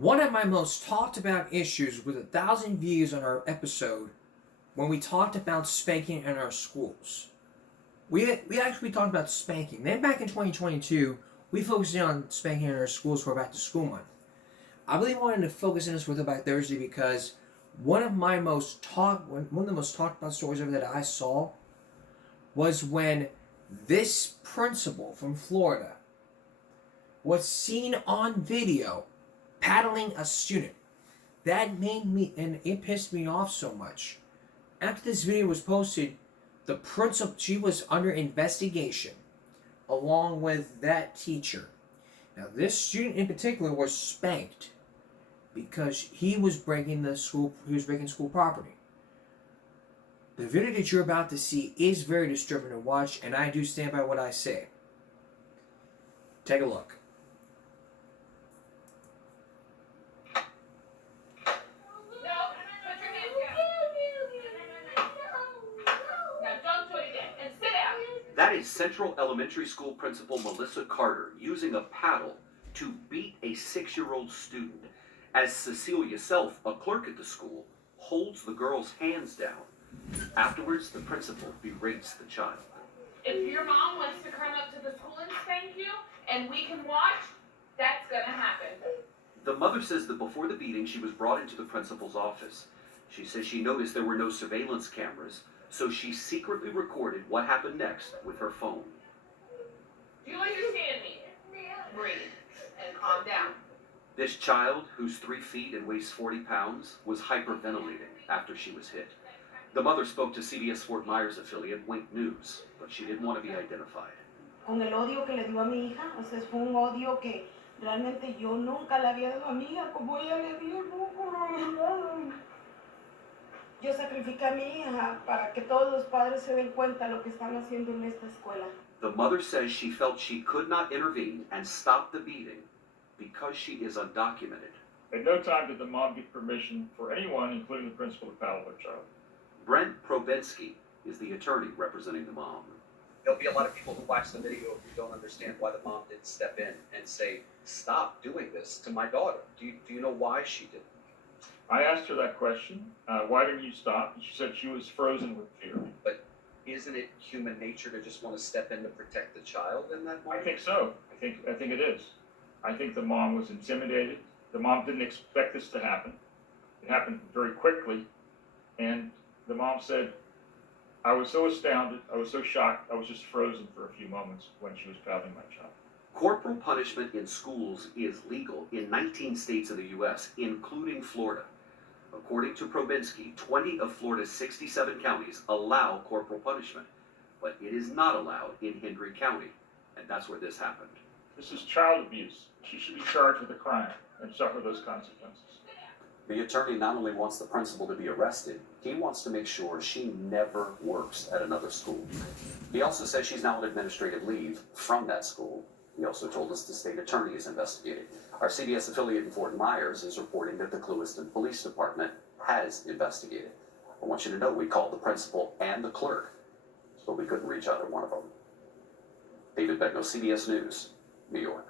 One of my most talked about issues with 1,000 views on our episode when we talked about spanking in our schools. We actually talked about spanking. Then back in 2022, we focused on spanking in our schools for back to school month. I really wanted to focus on this with Throwback Thursday because one of the most talked about stories ever that I saw was when this principal from Florida was seen on video paddling a student. That made me, and it pissed me off so much. After this video was posted, the principal, she was under investigation along with that teacher. Now this student in particular was spanked because he was breaking school property. The video that you're about to see is very disturbing to watch, and I do stand by what I say. Take a look. That is Central Elementary School Principal Melissa Carter using a paddle to beat a 6-year-old student as Cecilia Self, a clerk at the school, holds the girl's hands down. Afterwards, the principal berates the child. If your mom wants to come up to the school and spank you, and we can watch, that's gonna happen. The mother says that before the beating, she was brought into the principal's office. She says she noticed there were no surveillance cameras, so she secretly recorded what happened next with her phone. Do you understand me? Breathe and calm down. This child, who's 3 feet and weighs 40 pounds, was hyperventilating after she was hit. The mother spoke to CBS Fort Myers affiliate Wink News, but she didn't want to be identified. Con el odio que le dio a mi hija, o sea, fue un odio que realmente yo nunca le había dado a mi hija como ella le dio. Yo sacrifiqué a mi hija para que todos los padres se den cuenta lo que están haciendo en esta escuela. The mother says she felt she could not intervene and stop the beating because she is undocumented. At no time did the mom get permission for anyone, including the principal, to paddle their child. Brent Probensky is the attorney representing the mom. There'll be a lot of people who watch the video who don't understand why the mom didn't step in and say, stop doing this to my daughter. Do you know why she didn't? I asked her that question, why didn't you stop? And she said she was frozen with fear. But isn't it human nature to just want to step in to protect the child in that moment? I think so. I think it is. I think the mom was intimidated. The mom didn't expect this to happen. It happened very quickly. And the mom said, I was so astounded, I was so shocked, I was just frozen for a few moments when she was paddling my child. Corporal punishment in schools is legal in 19 states of the U.S., including Florida. According to Probensky, 20 of Florida's 67 counties allow corporal punishment, but it is not allowed in Hendry County, and that's where this happened. This is child abuse. She should be charged with a crime and suffer those consequences. The attorney not only wants the principal to be arrested, he wants to make sure she never works at another school. He also says she's now on administrative leave from that school. He also told us the state attorney is investigating. Our CBS affiliate in Fort Myers is reporting that the Clewiston Police Department has investigated. I want you to know we called the principal and the clerk, but we couldn't reach either one of them. David Begno, CBS News, New York.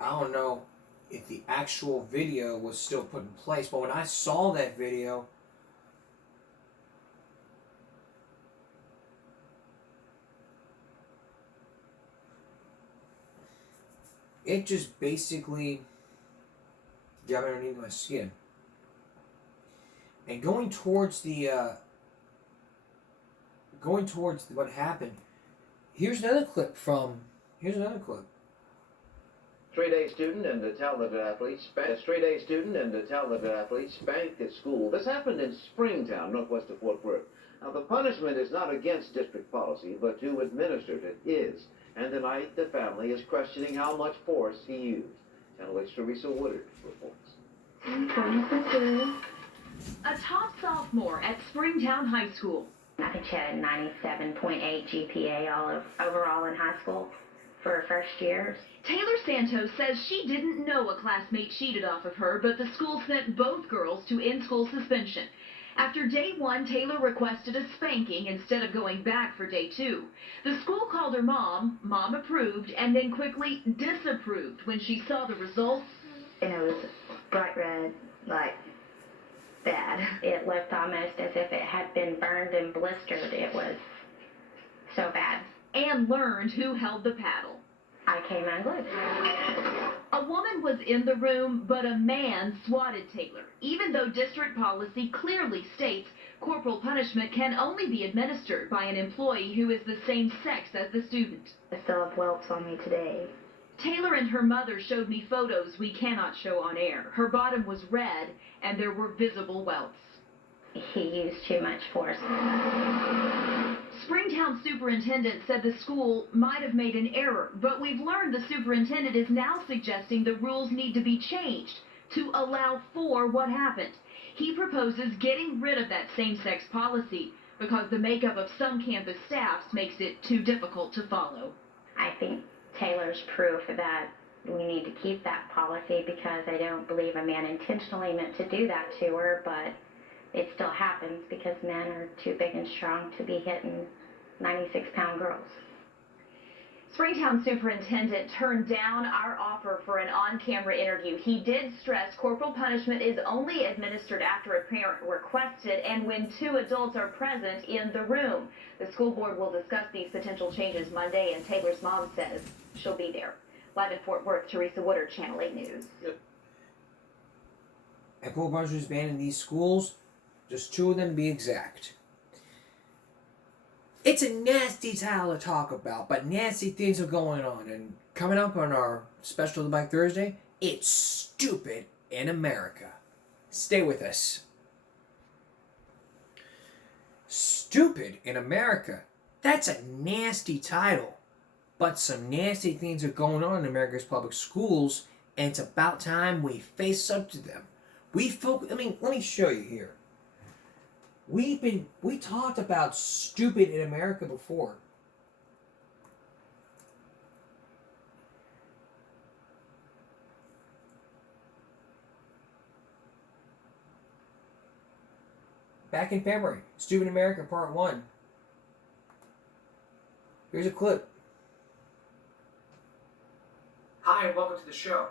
I don't know if the actual video was still put in place, but when I saw that video, it just basically got underneath my skin. And going towards what happened, here's another clip. Straight-A student and a talented athlete spanked at school. This happened in Springtown, northwest of Fort Worth. Now, the punishment is not against district policy, but who administered it is. And tonight, the family is questioning how much force he used. Channel 8's Teresa Woodard reports. A top sophomore at Springtown High School. I think she had a 97.8 GPA overall in high school for her first year. Taylor Santos says she didn't know a classmate cheated off of her, but the school sent both girls to in-school suspension. After day 1, Taylor requested a spanking instead of going back for day 2. The school called called her mom. Mom approved and then quickly disapproved when she saw the results. And it was bright red, like bad. It looked almost as if it had been burned and blistered. It was so bad. And learned who held the paddle. I came unglued. A woman was in the room, but a man swatted Taylor, even though district policy clearly states corporal punishment can only be administered by an employee who is the same sex as the student. I still have welts on me today. Taylor and her mother showed me photos we cannot show on air. Her bottom was red, and there were visible welts. He used too much force. Springtown superintendent said the school might have made an error, but we've learned the superintendent is now suggesting the rules need to be changed to allow for what happened. He proposes getting rid of that same-sex policy because the makeup of some campus staffs makes it too difficult to follow. I think Taylor's proof that we need to keep that policy because I don't believe a man intentionally meant to do that to her, but it still happens because men are too big and strong to be hitting 96-pound girls. Springtown superintendent turned down our offer for an on-camera interview. He did stress corporal punishment is only administered after a parent requests it and when two adults are present in the room. The school board will discuss these potential changes Monday, and Taylor's mom says she'll be there. Live in Fort Worth, Teresa Woodard, Channel 8 News. And corporal punishment is banned in these schools. Just 2 of them to be exact. It's a nasty title to talk about, but nasty things are going on. And coming up on our special Throwback Thursday, it's stupid in America. Stay with us. Stupid in America. That's a nasty title. But some nasty things are going on in America's public schools, and it's about time we face up to them. Let me show you here. We talked about stupid in America before. Back in February, Stupid in America Part 1. Here's a clip. Hi, and welcome to the show.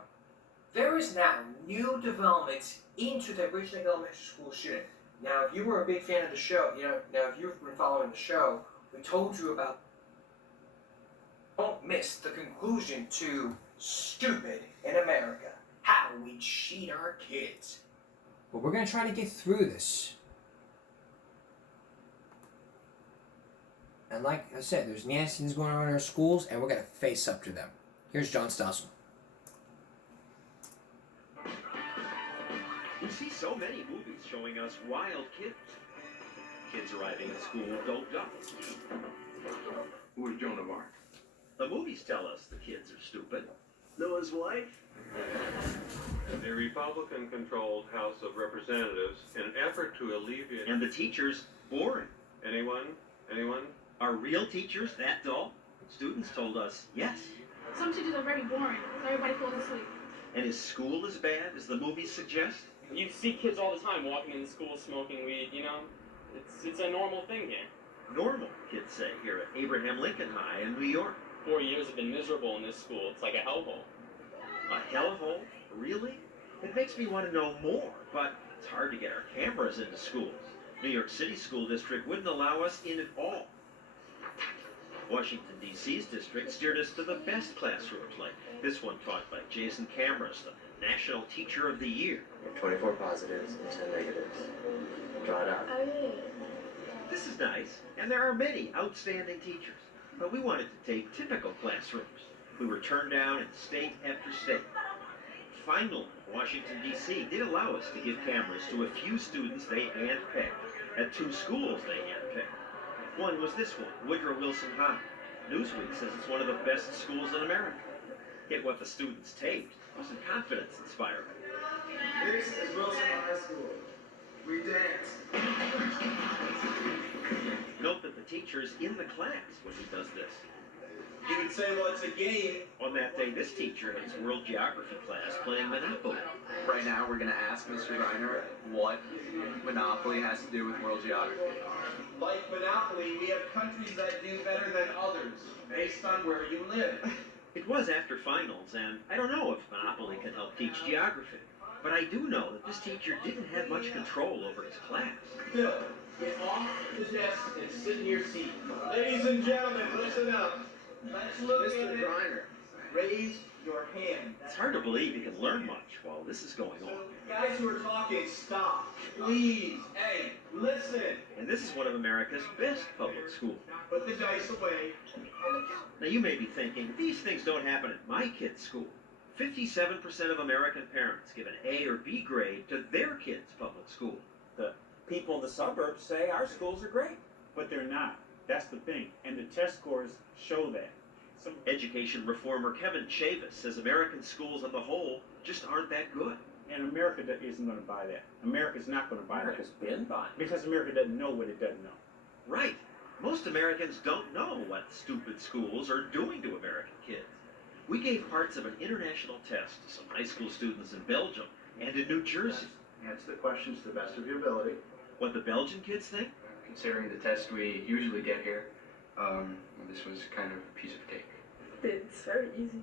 There is now new developments into the Ridge Lake Elementary School shooting. Now, if you were a big fan of the show, if you've been following the show, we told you about. Don't miss the conclusion to Stupid in America, how we cheat our kids. But we're going to try to get through this. And like I said, there's nasty things going on in our schools, and we're going to face up to them. Here's John Stossel. We see so many movies showing us wild kids. Kids arriving at school doped up. Who is Joan of Arc? The movies tell us the kids are stupid. Noah's wife? The Republican-controlled House of Representatives, in an effort to alleviate... And the teachers, boring. Anyone? Are real teachers that dull? Students told us yes. Some teachers are very boring, so everybody falls asleep. And is school as bad as the movies suggest? You see kids all the time walking in the school smoking weed, It's a normal thing here. Normal, kids say, here at Abraham Lincoln High in New York. 4 years have been miserable in this school. It's like a hellhole. A hellhole? Really? It makes me want to know more, but it's hard to get our cameras into schools. New York City School District wouldn't allow us in at all. Washington, D.C.'s district steered us to the best classrooms, like this one taught by Jason Cameras, the National Teacher of the Year. 24 positives and 10 negatives. Draw it out. This is nice, and there are many outstanding teachers, but we wanted to take typical classrooms. We were turned down in state after state. Finally, Washington, D.C. did allow us to give cameras to a few students they handpicked, at 2 schools they handpicked. One was this one, Woodrow Wilson High. Newsweek says it's one of the best schools in America. Yet what the students taped wasn't confidence-inspiring. This is Wilson High School. We dance. Note that the teacher's in the class when he does this. You can say, well, it's a game. On that day, this teacher had his world geography class playing Monopoly. Right now, we're going to ask Mr. Reiner what Monopoly has to do with world geography. Like Monopoly, we have countries that do better than others, based on where you live. It was after finals, and I don't know if Monopoly can help teach geography. But I do know that this teacher didn't have much control over his class. Phil, get off the desk and sit in your seat. Ladies and gentlemen, listen up. Let's look at Mr. it. Reiner. Raise your hand. It's hard to believe he can learn much while this is going on. Guys who are talking, stop. Please. Hey, listen. And this is one of America's best public schools. Put the dice away. Now you may be thinking, these things don't happen at my kid's school. 57% of American parents give an A or B grade to their kids' public school. The people in the suburbs say our schools are great. But they're not. That's the thing. And the test scores show that. Education reformer Kevin Chavis says American schools on the whole just aren't that good. And America isn't going to buy that. America's not going to buy America's that. been buying. Because America doesn't know what it doesn't know. Right. Most Americans don't know what stupid schools are doing to American kids. We gave parts of an international test to some high school students in Belgium and in New Jersey. Answer the questions to the best of your ability. What the Belgian kids think? Considering the test we usually get here, this was kind of a piece of cake. It's very easy.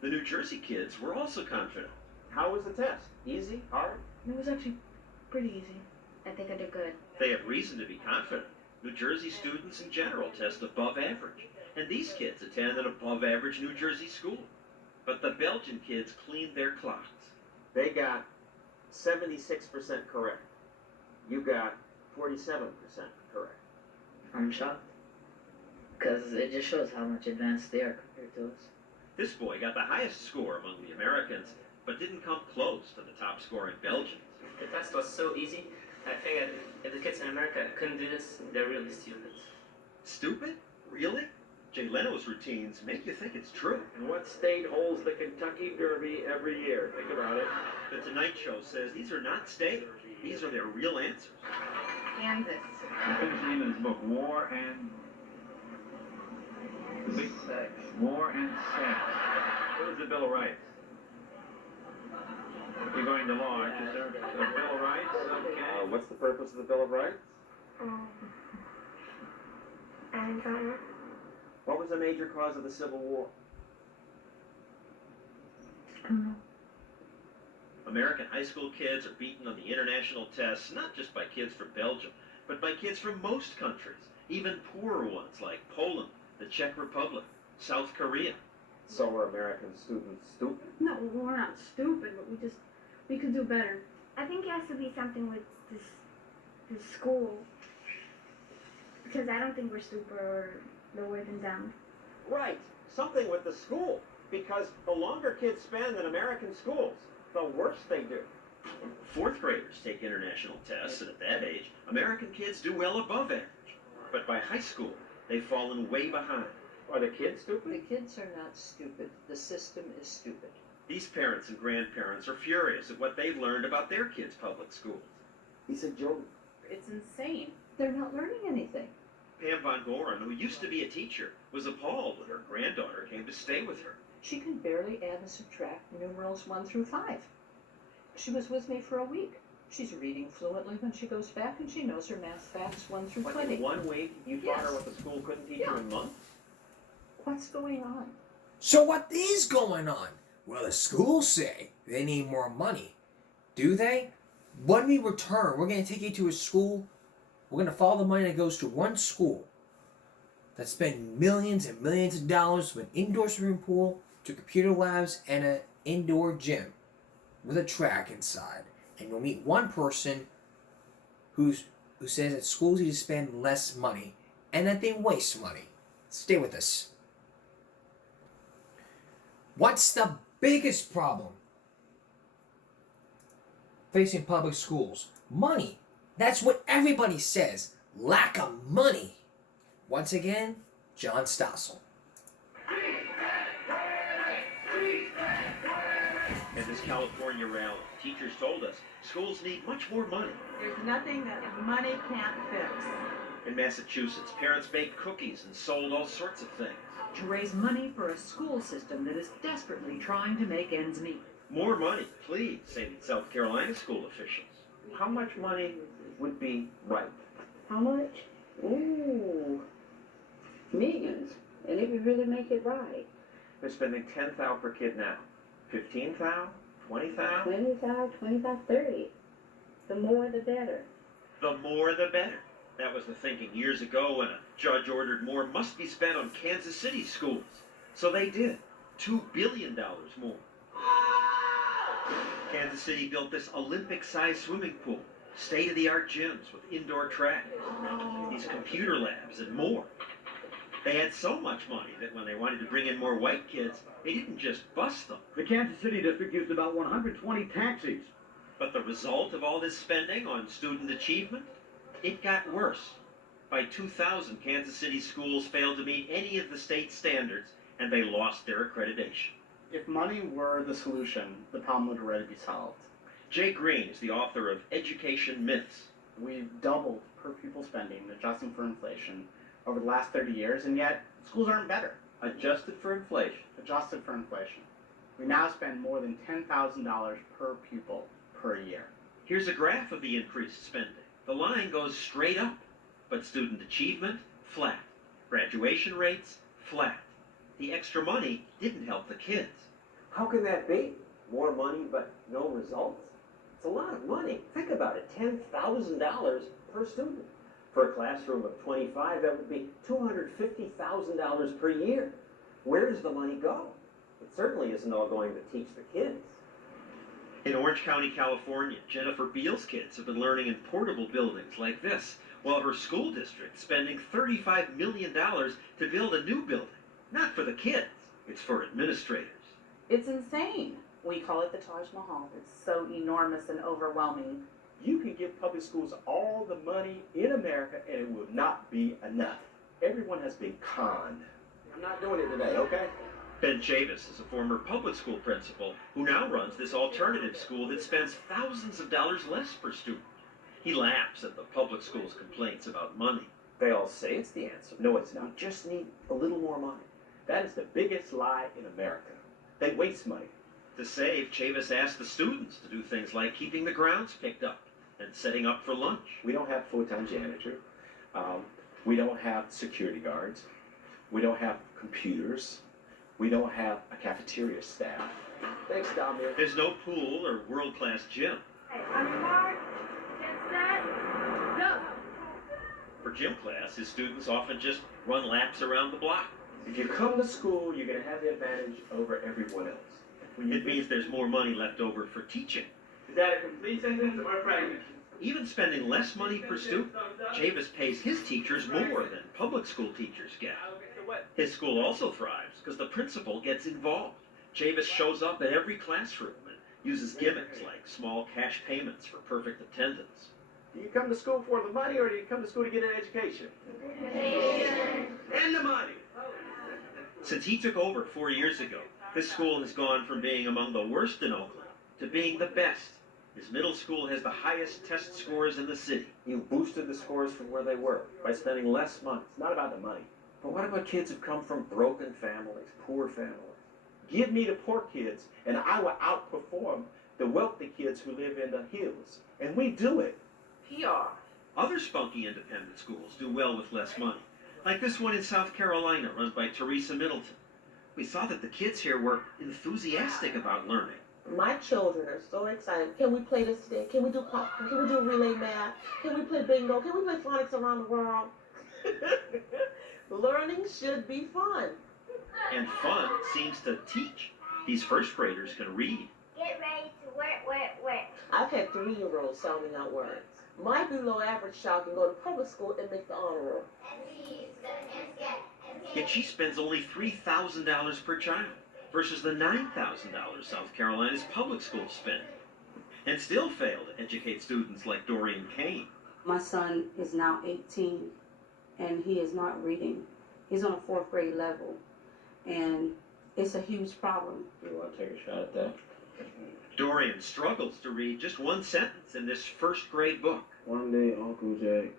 The New Jersey kids were also confident. How was the test? Easy? Hard? It was actually pretty easy. I think I did good. They have reason to be confident. New Jersey students in general test above average, and these kids attend an above average New Jersey school. But the Belgian kids cleaned their clocks. They got 76% correct. You got 47% correct. I'm shocked. Because it just shows how much advanced they are compared to us. This boy got the highest score among the Americans, but didn't come close to the top scoring Belgians. The test was so easy. I figured if the kids in America couldn't do this, they're really stupid. Stupid? Really? Jay Leno's routines make you think it's true. And what state holds the Kentucky Derby every year? Think about it. The Tonight Show says these are not state. These are their real answers. Kansas. I finished the name of this book, War and Sex. War and Sex. What is the Bill of Rights? You're going to law, aren't you, sir? The Bill of Rights? Okay. What's the purpose of the Bill of Rights? What was the major cause of the Civil War? American high school kids are beaten on the international tests, not just by kids from Belgium, but by kids from most countries, even poorer ones like Poland, the Czech Republic, South Korea. So are American students stupid? No, we're not stupid, but we could do better. I think it has to be something with this school. Because I don't think we're stupid or lower than them. Right. Something with the school. Because the longer kids spend in American schools, the worse they do. Fourth graders take international tests, and at that age, American kids do well above average. But by high school, they've fallen way behind. Are the kids stupid? The kids are not stupid. The system is stupid. These parents and grandparents are furious at what they've learned about their kids' public schools. He's a joke. It's insane. They're not learning anything. Pam Von Goren, who used to be a teacher, was appalled when her granddaughter came to stay with her. She can barely add and subtract numerals 1 through 5. She was with me for a week. She's reading fluently when she goes back, and she knows her math facts 1 through 20. In 1 week, you taught her what the school couldn't teach her in a month? What's going on? So what is going on? Well, the schools say they need more money. Do they? When we return, we're going to take you to a school. We're going to follow the money that goes to one school that spent millions and millions of dollars from an indoor swimming pool to computer labs and an indoor gym with a track inside. And you'll meet one person who says that schools need to spend less money and that they waste money. Stay with us. What's the biggest problem facing public schools? Money. That's what everybody says. Lack of money. Once again, John Stossel. At this California rally, teachers told us schools need much more money. There's nothing that money can't fix. In Massachusetts, parents baked cookies and sold all sorts of things. To raise money for a school system that is desperately trying to make ends meet. More money, please, say the South Carolina school officials. How much money would be right? How much? Ooh, millions. And if you really make it right. They're spending $10,000 per kid now. $15,000? $20,000? 25, 25, 30. The more the better. The more the better. That was the thinking years ago when a judge ordered more must be spent on Kansas City schools. So they did. $2 billion more. Kansas City built this Olympic-sized swimming pool, state-of-the-art gyms with indoor track, these computer labs, and more. They had so much money that when they wanted to bring in more white kids, they didn't just bust them. The Kansas City district used about 120 taxis. But the result of all this spending on student achievement? It got worse. By 2000, Kansas City schools failed to meet any of the state standards, and they lost their accreditation. If money were the solution, the problem would already be solved. Jay Green is the author of Education Myths. We've doubled per pupil spending, adjusting for inflation, over the last 30 years, and yet schools aren't better. Adjusted for inflation. Adjusted for inflation. We now spend more than $10,000 per pupil per year. Here's a graph of the increased spending. The line goes straight up, but student achievement, flat. Graduation rates, flat. The extra money didn't help the kids. How can that be? More money, but no results? It's a lot of money. Think about it, $10,000 per student. For a classroom of 25, that would be $250,000 per year. Where does the money go? It certainly isn't all going to teach the kids. In Orange County, California, Jennifer Beal's kids have been learning in portable buildings like this, while her school district is spending $35 million to build a new building. Not for the kids, it's for administrators. It's insane. We call it the Taj Mahal. It's so enormous and overwhelming. You can give public schools all the money in America and it will not be enough. Everyone has been conned. I'm not doing it today, okay? Ben Chavis is a former public school principal who now runs this alternative school that spends thousands of dollars less per student. He laughs at the public school's complaints about money. They all say it's the answer. No, it's not. We just need a little more money. That is the biggest lie in America. They waste money. To save, Chavis asked the students to do things like keeping the grounds picked up and setting up for lunch. We don't have full-time janitor. We don't have security guards. We don't have computers. We don't have a cafeteria staff. Thanks, Dominic. There's no pool or world-class gym. Hey, on your mark, get set, go! For gym class, his students often just run laps around the block. If you come to school, you're going to have the advantage over everyone else. It means there's more money left over for teaching. Is that a complete sentence or a fragment? Even spending less money per student, Chavis pays his teachers more than public school teachers get. His school also thrives because the principal gets involved. Chavis shows up at every classroom and uses gimmicks like small cash payments for perfect attendance. Do you come to school for the money or do you come to school to get an education? And the money! Since he took over 4 years ago, this school has gone from being among the worst in Oakland to being the best. His middle school has the highest test scores in the city. You boosted the scores from where they were by spending less money. It's not about the money. But what about kids who come from broken families, poor families? Give me the poor kids, and I will outperform the wealthy kids who live in the hills. And we do it. PR. Other spunky independent schools do well with less money, like this one in South Carolina run by Teresa Middleton. We saw that the kids here were enthusiastic about learning. My children are so excited. Can we play this today? Can we do popcorn? Can we do relay math? Can we play bingo? Can we play phonics around the world? Learning should be fun. And fun seems to teach. These first graders can read. Get ready to work. I've had 3-year-olds sounding out words. My below average child can go to public school and make the honor roll. Yet she spends only $3,000 per child versus the $9,000 South Carolina's public schools spend, and still fail to educate students like Dorian Kane. My son is now 18 and he is not reading. He's on a 4th grade level and it's a huge problem. You want to take a shot at that? Dorian struggles to read just one sentence in this first grade book. One day, Uncle Jay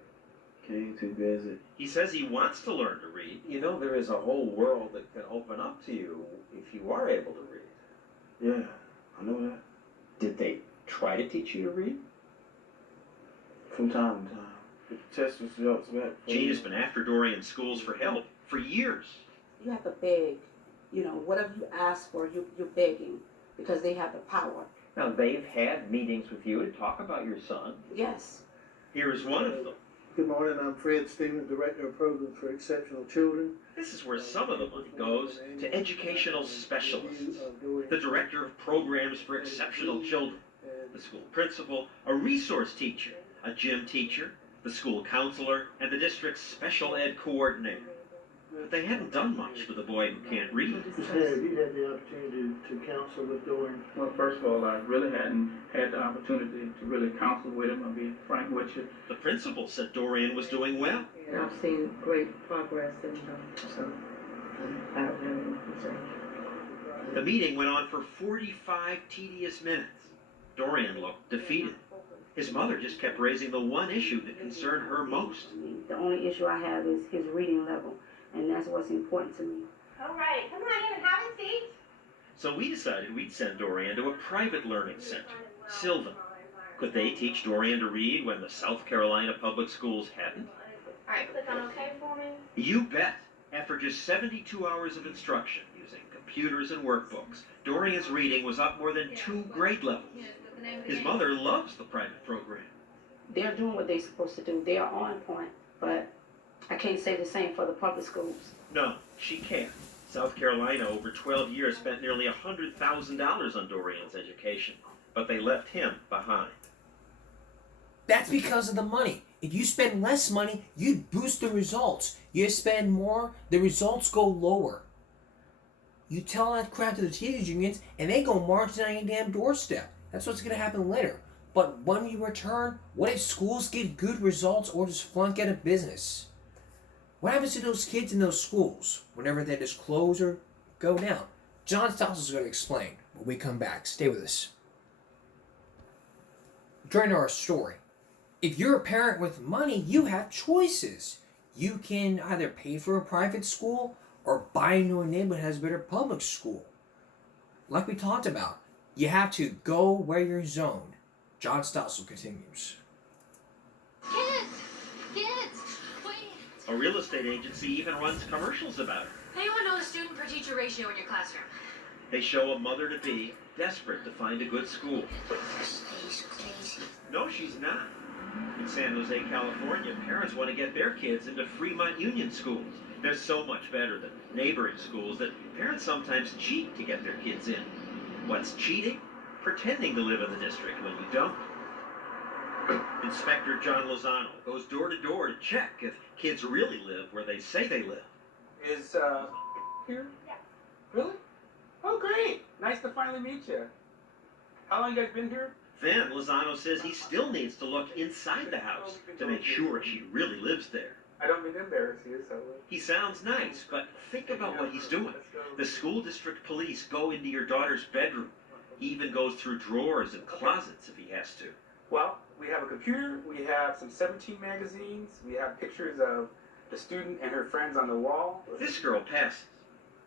Getting too busy. He says he wants to learn to read. You know, there is a whole world that can open up to you if you are able to read. Yeah, I know that. Did they try to teach you to read? From time to time. The test results back. Gene has been after Dorian's schools for help for years. You have to beg. You know, whatever you ask for, you're begging because they have the power. Now, they've had meetings with you to talk about your son. Yes. Here is one of them. Good morning, I'm Fred Stevens, Director of Programs for Exceptional Children. This is where some of the money goes to educational specialists, the Director of Programs for Exceptional Children, the school principal, a resource teacher, a gym teacher, the school counselor, and the district's special ed coordinator. But they hadn't done much for the boy who can't read. Have you had the opportunity to counsel with Dorian? Well, first of all, I really hadn't had the opportunity to really counsel with him. I'll be frank with you. The principal said Dorian was doing well. I've seen great progress in him, so I don't have any concern. The meeting went on for 45 tedious minutes. Dorian looked defeated. His mother just kept raising the one issue that concerned her most. The only issue I have is his reading level, and that's what's important to me. All right, come on in and have a seat. So we decided we'd send Dorian to a private learning center, Sylvan. Could they teach Dorian to read when the South Carolina public schools hadn't? All right, click on OK for me. You bet. After just 72 hours of instruction using computers and workbooks, Dorian's reading was up more than 2 grade levels. His mother loves the private program. They're doing what they're supposed to do. They are on point, but I can't say the same for the public schools. No, she can't. South Carolina, over 12 years, spent nearly $100,000 on Dorian's education, but they left him behind. That's because of the money. If you spend less money, you boost the results. You spend more, the results go lower. You tell that crap to the teachers unions, and they go marching on your damn doorstep. That's what's going to happen later. But when you return, what if schools get good results or just flunk out of business? What happens to those kids in those schools whenever they just close or go down? John Stiles is going to explain when we come back. Stay with us. During our story, if you're a parent with money, you have choices. You can either pay for a private school or buy into a neighborhood that has a better public school. Like we talked about, you have to go where you're zoned. John Stossel continues. Kids, wait. A real estate agency even runs commercials about it. Anyone know the student per teacher ratio in your classroom? They show a mother-to-be desperate to find a good school. She's crazy. No, she's not. In San Jose, California, parents want to get their kids into Fremont Union schools. They're so much better than neighboring schools that parents sometimes cheat to get their kids in. What's cheating? Pretending to live in the district when you don't. Inspector John Lozano goes door to door to check if kids really live where they say they live. Is, here? Yeah. Really? Oh, great. Nice to finally meet you. How long you guys been here? Then Lozano says he still needs to look inside the house to make sure she really lives there. I don't mean to embarrass you, so... He sounds nice, but think about what he's doing. The school district police go into your daughter's bedroom. He even goes through drawers and closets if he has to. Well, we have a computer, we have some 17 magazines, we have pictures of the student and her friends on the wall. This girl passes.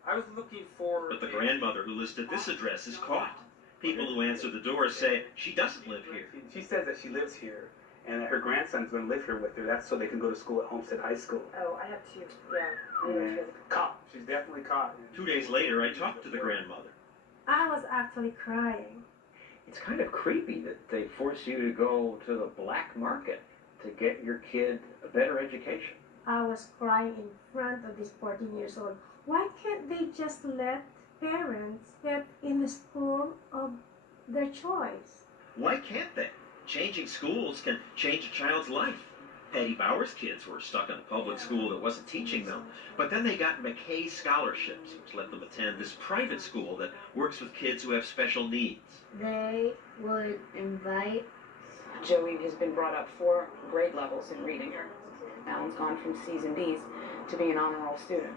I was looking for... But the grandmother who listed this address is caught. People who answer the door say she doesn't live here. She says that she lives here, and that her grandson's going to live here with her. That's so they can go to school at Homestead High School. Oh, I have 2. Yeah. And caught. She's definitely caught. 2 days later, I talked to the grandmother. I was actually crying. It's kind of creepy that they force you to go to the black market to get your kid a better education. I was crying in front of this 14 years old. Why can't they just let parents get in the school of their choice? Why can't they? Changing schools can change a child's life. Patty Bauer's kids were stuck in a public school that wasn't teaching them, but then they got McKay scholarships, which let them attend this private school that works with kids who have special needs. They would invite... Joey has been brought up 4 grade levels in reading. Alan's gone from C's and D's to being an honor roll student.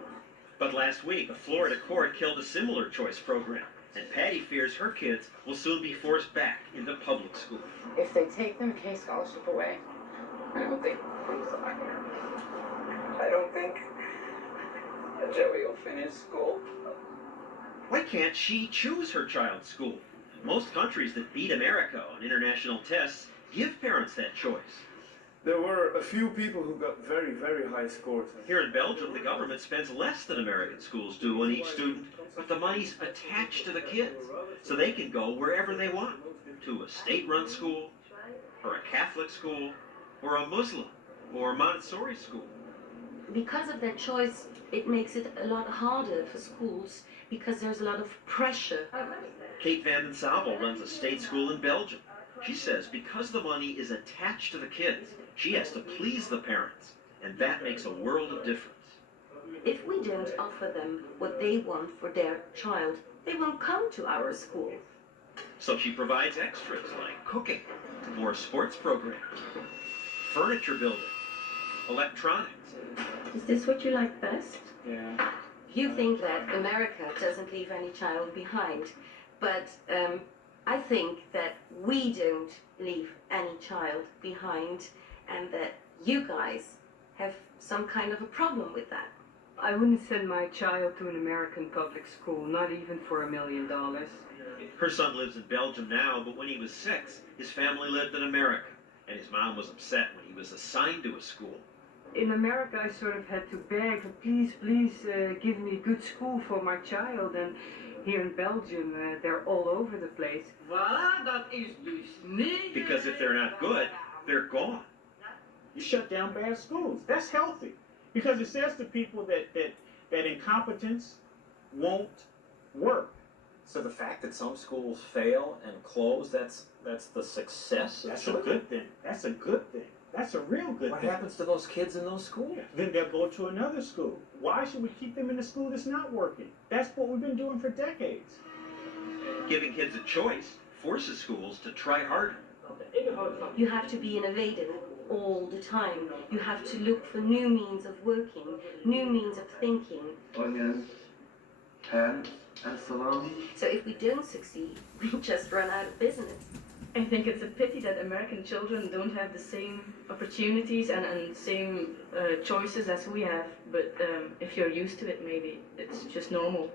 But last week, a Florida court killed a similar choice program, and Patty fears her kids will soon be forced back into public school. If they take the McKay scholarship away, I don't think I'm sorry. I don't think Joey will finish school. Why can't she choose her child's school? Most countries that beat America on international tests give parents that choice. There were a few people who got very, very high scores. Here in Belgium, the government spends less than American schools do on each student, but the money's attached to the kids, so they can go wherever they want, to a state-run school, or a Catholic school, or a Muslim, or Montessori school. Because of their choice, it makes it a lot harder for schools because there's a lot of pressure. Kate van den Sabel runs a state school in Belgium. She says because the money is attached to the kids, she has to please the parents, and that makes a world of difference. If we don't offer them what they want for their child, they won't come to our school. So she provides extras like cooking, more sports programs, furniture building, electronics. Is this what you like best? Yeah. You think that America doesn't leave any child behind, but I think that we don't leave any child behind, and that you guys have some kind of a problem with that. I wouldn't send my child to an American public school, not even for $1 million. Her son lives in Belgium now, but when he was 6, his family lived in America, and his mom was upset when he was assigned to a school. In America, I sort of had to beg, please, give me a good school for my child. And here in Belgium, they're all over the place. Voilà, dat is dus niet. Because if they're not good, they're gone. You shut down bad schools. That's healthy. Because it says to people that incompetence won't work. So the fact that some schools fail and close, that's the success? That's a good thing. That's a good thing. That's a real good What thing. happens to those kids in those schools? Then they'll go to another school. Why should we keep them in a school that's not working? That's what we've been doing for decades. Giving kids a choice forces schools to try harder. You have to be innovative all the time. You have to look for new means of working, new means of thinking. Onions, ham, and salami. So if we don't succeed, we just run out of business. I think it's a pity that American children don't have the same opportunities and same choices as we have. But if you're used to it, maybe it's just normal.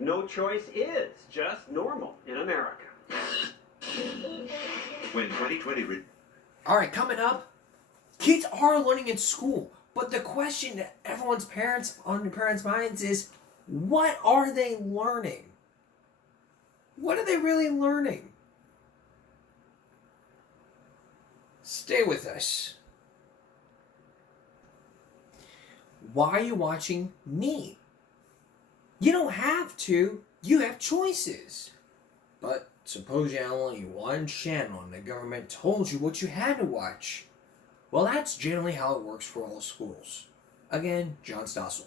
No choice is just normal in America. When 2020... Alright, coming up, kids are learning in school, but the question that everyone's on the parents' minds is, what are they learning? What are they really learning? Stay with us. Why are you watching me? You don't have to. You have choices. But suppose you had only one channel and the government told you what you had to watch. Well, that's generally how it works for all schools. Again, John Stossel.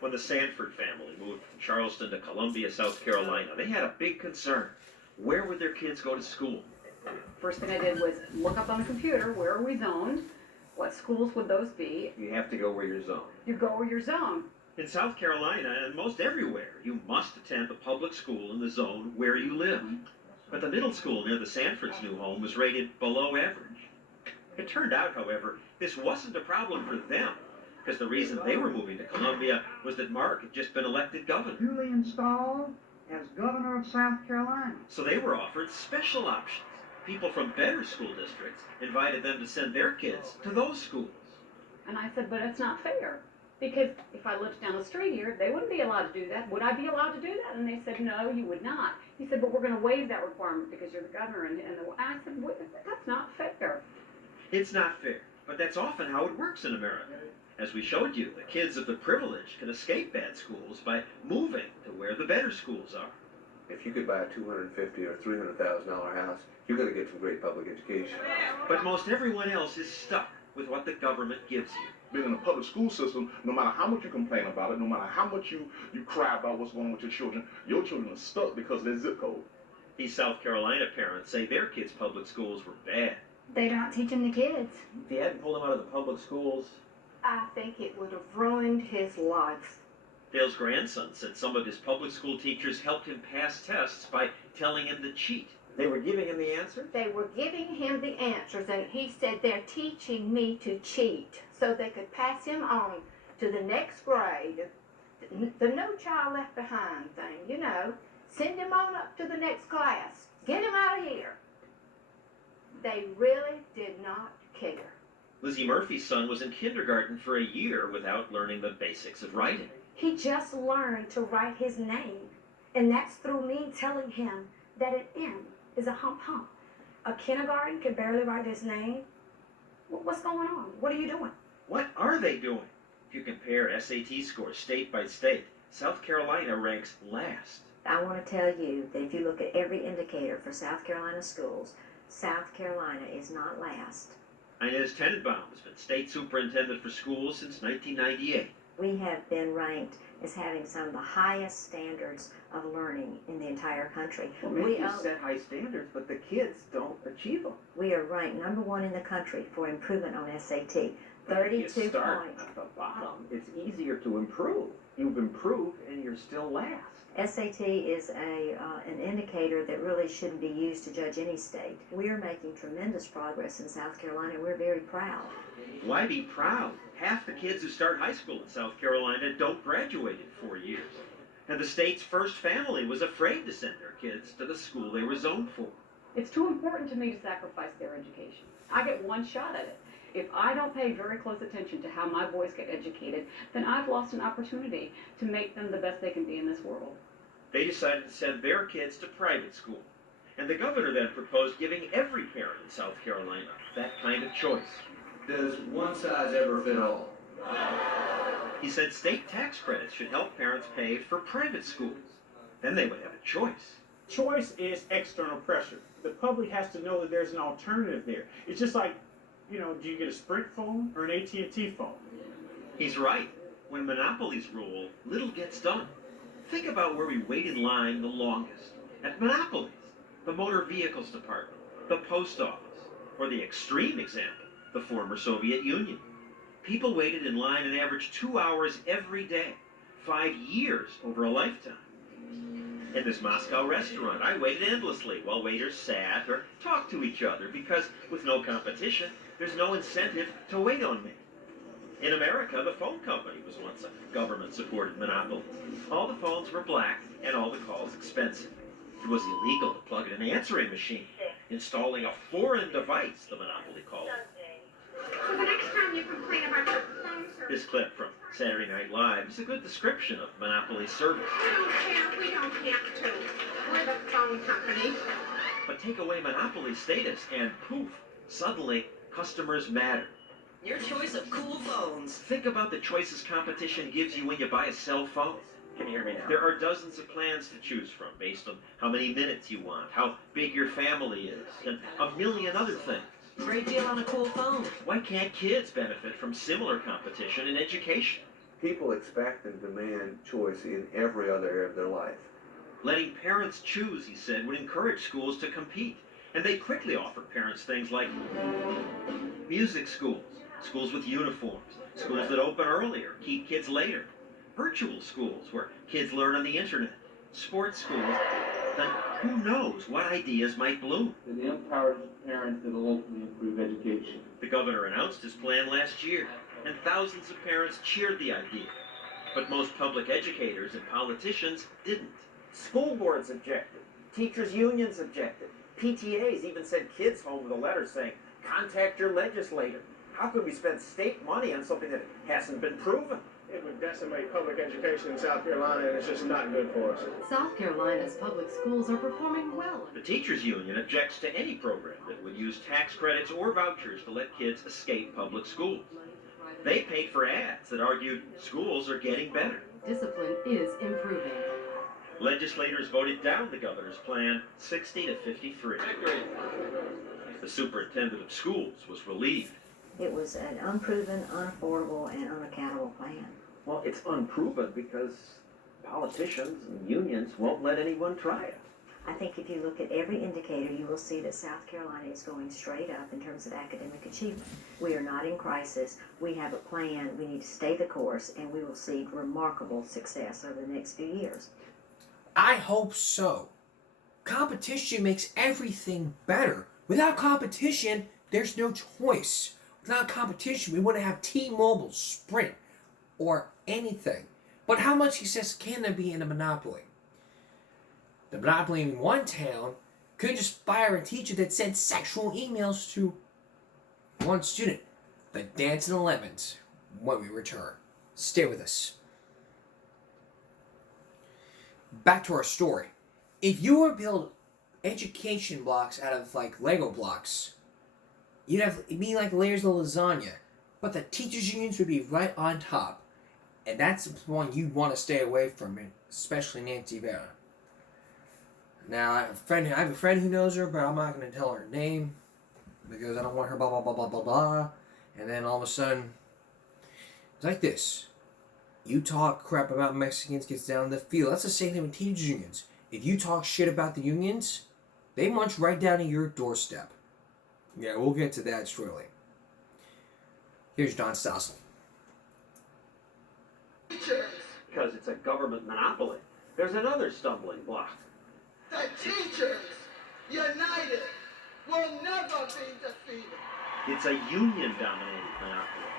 When the Sanford family moved from Charleston to Columbia, South Carolina, they had a big concern. Where would their kids go to school? First thing I did was look up on the computer, where are we zoned? What schools would those be? You have to go where you're zoned. You go where you're zoned. In South Carolina, and most everywhere, you must attend a public school in the zone where you live. But the middle school near the Sanford's new home was rated below average. It turned out, however, this wasn't a problem for them, because the reason they were moving to Columbia was that Mark had just been elected governor. Duly installed as governor of South Carolina. So they were offered special options. People from better school districts invited them to send their kids to those schools. And I said, but it's not fair. Because if I lived down the street here, they wouldn't be allowed to do that. Would I be allowed to do that? And they said, no, you would not. He said, but we're going to waive that requirement because you're the governor. And I said, that's not fair. It's not fair, but that's often how it works in America. As we showed you, the kids of the privileged can escape bad schools by moving to where the better schools are. If you could buy a $250,000 or $300,000 house, you're going to get some great public education. But most everyone else is stuck with what the government gives you. Being in the public school system, no matter how much you complain about it, no matter how much you cry about what's going on with your children are stuck because of their zip code. These South Carolina parents say their kids' public schools were bad. They're not teaching the kids. If you hadn't pulled them out of the public schools, I think it would have ruined his life. Dale's grandson said some of his public school teachers helped him pass tests by telling him to cheat. They were giving him the answer? They were giving him the answers, and he said they're teaching me to cheat so they could pass him on to the next grade. The No Child Left Behind thing, you know. Send him on up to the next class. Get him out of here. They really did not care. Lizzie Murphy's son was in kindergarten for a year without learning the basics of writing. He just learned to write his name, and that's through me telling him that an M is a hump hump. A kindergarten can barely write his name. What's going on? What are you doing? What are they doing? If you compare SAT scores state by state, South Carolina ranks last. I want to tell you that if you look at every indicator for South Carolina schools, South Carolina is not last. Inez Tenenbaum has been state superintendent for schools since 1998. We have been ranked as having some of the highest standards of learning in the entire country. Well, maybe you set high standards, but the kids don't achieve them. We are ranked #1 in the country for improvement on SAT. If 32 you start points. at the bottom, it's easier to improve. You've improved and you're still last. SAT is an indicator that really shouldn't be used to judge any state. We're making tremendous progress in South Carolina. We're very proud. Why be proud? Half the kids who start high school in South Carolina don't graduate in 4 years. And the state's first family was afraid to send their kids to the school they were zoned for. It's too important to me to sacrifice their education. I get one shot at it. If I don't pay very close attention to how my boys get educated, then I've lost an opportunity to make them the best they can be in this world. They decided to send their kids to private school. And the governor then proposed giving every parent in South Carolina that kind of choice. Does one size ever fit all? He said state tax credits should help parents pay for private schools. Then they would have a choice. Choice is external pressure. The public has to know that there's an alternative there. It's just like, you know, do you get a Sprint phone or an AT&T phone? He's right. When monopolies rule, little gets done. Think about where we wait in line the longest. At monopolies, the motor vehicles department, the post office, or the extreme example, the former Soviet Union. People waited in line an average 2 hours every day, 5 years over a lifetime. In this Moscow restaurant, I waited endlessly while waiters sat or talked to each other because with no competition, there's no incentive to wait on me. In America, the phone company was once a government-supported monopoly. All the phones were black and all the calls expensive. It was illegal to plug in an answering machine, installing a foreign device, the monopoly called it. So the next time you complain about your phone service... This clip from Saturday Night Live is a good description of monopoly service. I don't care. We don't have to. We're the phone company. But take away monopoly status and poof, suddenly customers matter. Your choice of cool phones. Think about the choices competition gives you when you buy a cell phone. Can you hear me now? There are dozens of plans to choose from based on how many minutes you want, how big your family is, and a million other things. Great deal on a cool phone. Why can't kids benefit from similar competition in education? People expect and demand choice in every other area of their life. Letting parents choose, he said, would encourage schools to compete. And they quickly offered parents things like music schools, schools with uniforms, schools that open earlier, keep kids later, virtual schools where kids learn on the internet, sports schools. Then who knows what ideas might bloom? It empowers parents that will ultimately improve education. The governor announced his plan last year, and thousands of parents cheered the idea. But most public educators and politicians didn't. School boards objected. Teachers' unions objected. PTAs even sent kids home with a letter saying, contact your legislator. How could we spend state money on something that hasn't been proven? It would decimate public education in South Carolina, and it's just not good for us. South Carolina's public schools are performing well. The teachers' union objects to any program that would use tax credits or vouchers to let kids escape public schools. They paid for ads that argued schools are getting better. Discipline is improving. Legislators voted down the governor's plan 60 to 53. The superintendent of schools was relieved. It was an unproven, unaffordable, and unaccountable plan. Well, it's unproven because politicians and unions won't let anyone try it. I think if you look at every indicator, you will see that South Carolina is going straight up in terms of academic achievement. We are not in crisis. We have a plan. We need to stay the course, and we will see remarkable success over the next few years. I hope so. Competition makes everything better. Without competition, there's no choice. Without competition, we wouldn't have T-Mobile, Sprint, or anything. But how much success can there be in a monopoly? The monopoly in one town could just fire a teacher that sent sexual emails to one student. The Dance in the Lemons when we return. Stay with us. Back to our story. If you were to build education blocks out of like Lego blocks, it'd be like layers of lasagna, but the teachers' unions would be right on top. And that's the one you want to stay away from, especially Nancy Vera. Now, I have a friend who knows her, but I'm not going to tell her name because I don't want her blah, blah, blah, blah, blah, blah. And then all of a sudden, it's like this. You talk crap about Mexicans, gets down the field. That's the same thing with teachers' unions. If you talk shit about the unions, they march right down to your doorstep. Yeah, we'll get to that shortly. Here's Don Stossel. Because it's a government monopoly. There's another stumbling block. The teachers, united, will never be defeated. It's a union-dominated monopoly.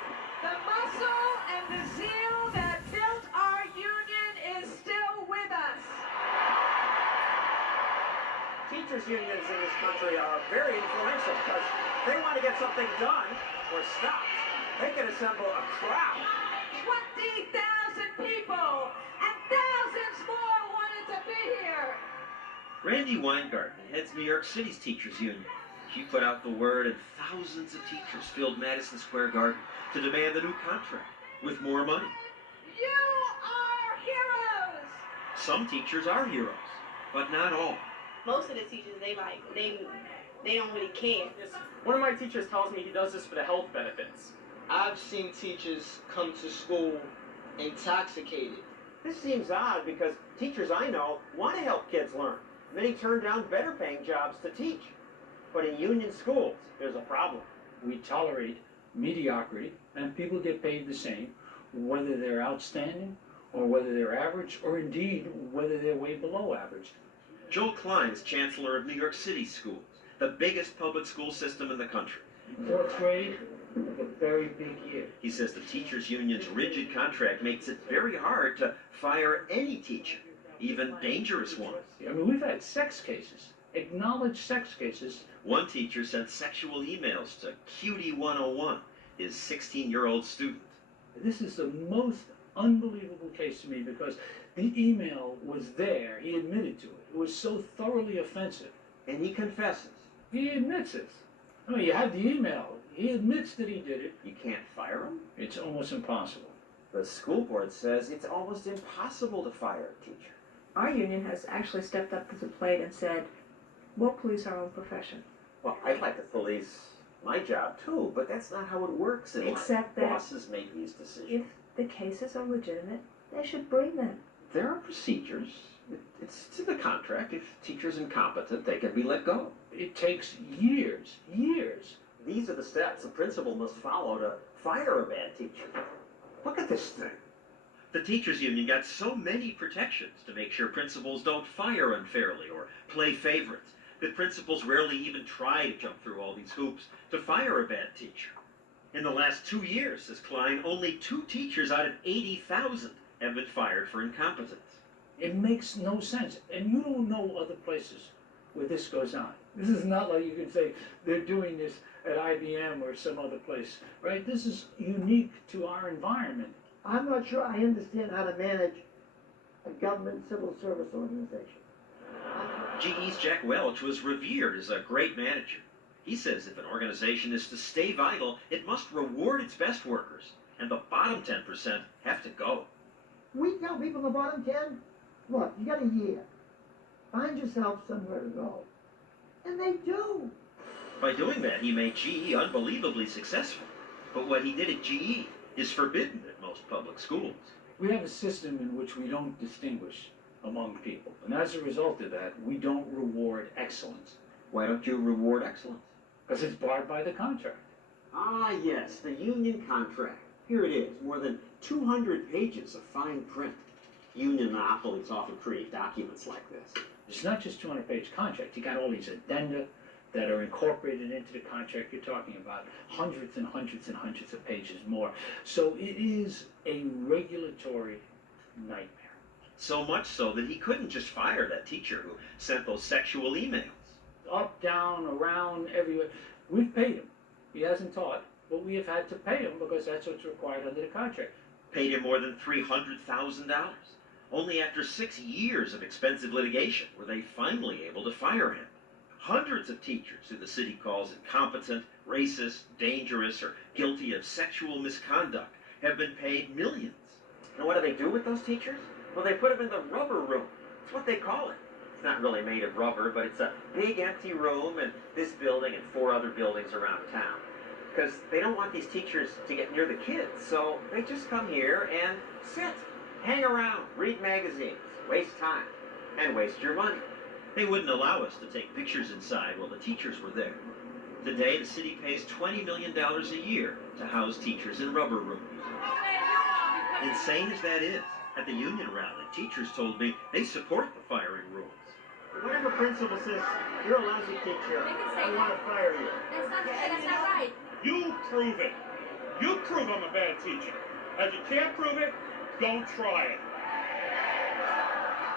The muscle and the zeal that built our union is still with us. Teachers' unions in this country are very influential because they want to get something done or stopped. They can assemble a crowd. 20,000 people and thousands more wanted to be here. Randy Weingarten heads New York City's teachers' union. She put out the word and thousands of teachers filled Madison Square Garden to demand a new contract with more money. You are heroes. Some teachers are heroes, but not all. Most of the teachers, they don't really care. One of my teachers tells me he does this for the health benefits. I've seen teachers come to school intoxicated. This seems odd because teachers I know want to help kids learn. Many turn down better paying jobs to teach. But in union schools, there's a problem. We tolerate mediocrity, and people get paid the same, whether they're outstanding, or whether they're average, or indeed, whether they're way below average. Joel Klein is chancellor of New York City schools, the biggest public school system in the country. Fourth grade, a very big year. He says the teachers' union's rigid contract makes it very hard to fire any teacher, even dangerous ones. I mean, we've had sex cases, acknowledged sex cases. One teacher sent sexual emails to Cutie 101, his 16-year-old student. This is the most unbelievable case to me because the email was there. He admitted to it. It was so thoroughly offensive. And he confesses. He admits it. I mean, you have the email. He admits that he did it. You can't fire him? It's almost impossible. The school board says it's almost impossible to fire a teacher. Our union has actually stepped up to the plate and said, we'll police our own profession. Well, I'd like to police my job too, but that's not how it works in life. Except that bosses make these decisions. if the cases are legitimate, they should bring them. There are procedures. It's to the contract. If teachers incompetent, they can be let go. It takes years. These are the steps the principal must follow to fire a bad teacher. Look at this thing. The teachers' union got so many protections to make sure principals don't fire unfairly or play favorites that principals rarely even try to jump through all these hoops to fire a bad teacher. In the last 2 years, says Klein, only 2 teachers out of 80,000 have been fired for incompetence. It makes no sense. And you don't know other places where this goes on. This is not like you can say they're doing this at IBM or some other place, right? This is unique to our environment. I'm not sure I understand how to manage a government civil service organization. GE's Jack Welch was revered as a great manager. He says if an organization is to stay vital, it must reward its best workers, and the bottom 10% have to go. We tell people in the bottom 10, look, you got a year. Find yourself somewhere to go. And they do. By doing that, he made GE unbelievably successful. But what he did at GE is forbidden at most public schools. We have a system in which we don't distinguish among people. And as a result of that, we don't reward excellence. Why don't you reward excellence? Because it's barred by the contract. Ah, yes, the union contract. Here it is, more than 200 pages of fine print. Union monopolies often create documents like this. It's not just 200-page contract. You got all these addenda that are incorporated into the contract. You're talking about hundreds and hundreds and hundreds of pages more. So it is a regulatory nightmare. So much so that he couldn't just fire that teacher who sent those sexual emails. Up, down, around, everywhere. We've paid him. He hasn't taught, but we have had to pay him because that's what's required under the contract. Paid him more than $300,000. Only after 6 years of expensive litigation were they finally able to fire him. Hundreds of teachers who the city calls incompetent, racist, dangerous, or guilty of sexual misconduct have been paid millions. And what do they do with those teachers? Well, they put them in the rubber room. That's what they call it. It's not really made of rubber, but it's a big empty room in this building and 4 other buildings around town. Because they don't want these teachers to get near the kids, so they just come here and sit, hang around, read magazines, waste time, and waste your money. They wouldn't allow us to take pictures inside while the teachers were there. Today, the city pays $20 million a year to house teachers in rubber rooms. Insane as that is, at the union rally, teachers told me they support the firing rules. What if a principal says, you're a lousy teacher, I want to fire you? That's not right. You prove it. You prove I'm a bad teacher. If you can't prove it, don't try it.